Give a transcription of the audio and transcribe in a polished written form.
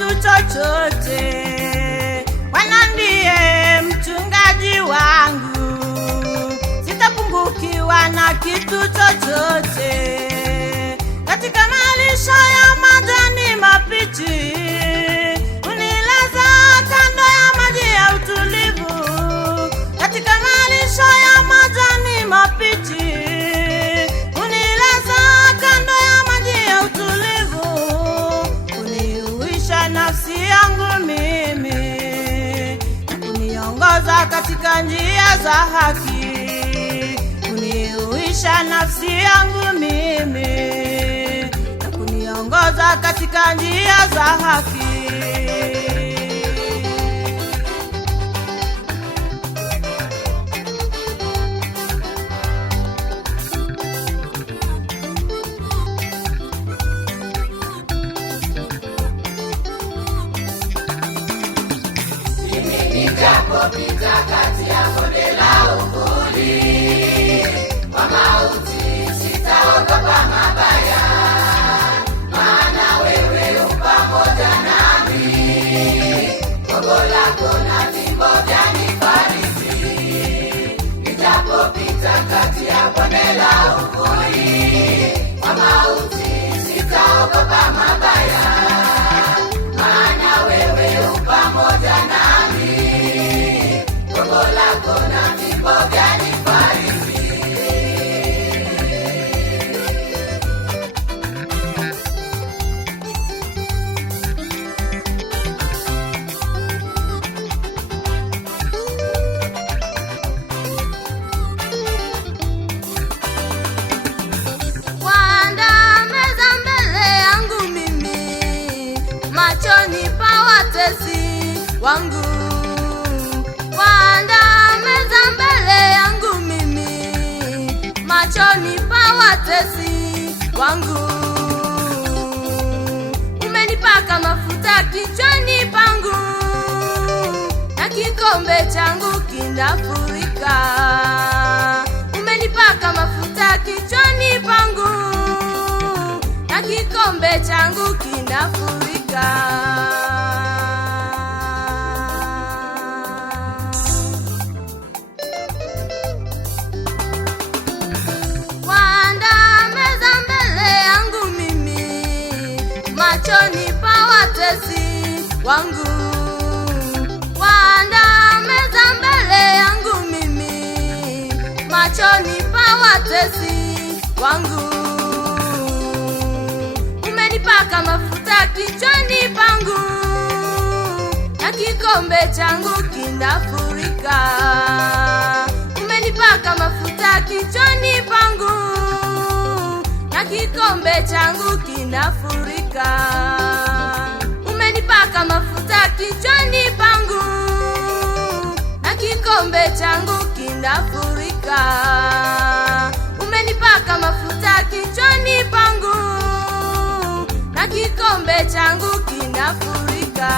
kitu chochote. Bwana ndiye mchungaji wangu, sitapungukiwa na kitu chochote. Katika malisho ya majani mabichi, unilaza kando ya maji ya utulivu. Katika malisho ya majani mabichi, unilaza kando ya maji ya utulivu. Uniuisha nafsi yangu mimi, uniongoza katika njia za haki. Uniuisha nafsi yangu mimi, kuniongoza katika njia za haki. Nijapopita kati ya bonde la uvuli wa mauti, sitaogopa mabaya, maana wewe u pamoja nami. Gogo lako na fimbo vyanifariji. Nijapopita kati ya bonde la uvuli wa mauti, sitaogopa mabaya, maana wewe u pamoja nami. Gogo lako na fimbo vyanifariji. Waandaa meza mbele yangu mimi, machoni pa watesi wangu. Waandaa meza mbele yangu mimi, machoni pa watesi wangu. Umenipaka mafuta kichwani pangu, na kikombe changu kinafurika. Umenipaka mafuta kichwani pangu, na kikombe changu kinafurika. Waandaa meza mbele yangu mimi, machoni pa watesi wangu. Waandaa meza mbele yangu mimi, machoni pa watesi wangu. Umenipaka mafuta kichwani pangu, na kikombe changu kinafurika. Umenipaka mafuta kichwani pangu, na kikombe changu kinafurika. Umenipaka mafuta kichwani pangu, na kikombe changu kinafurika. Umenipaka mafuta kichwani pangu, na kikombe changu kinafurika.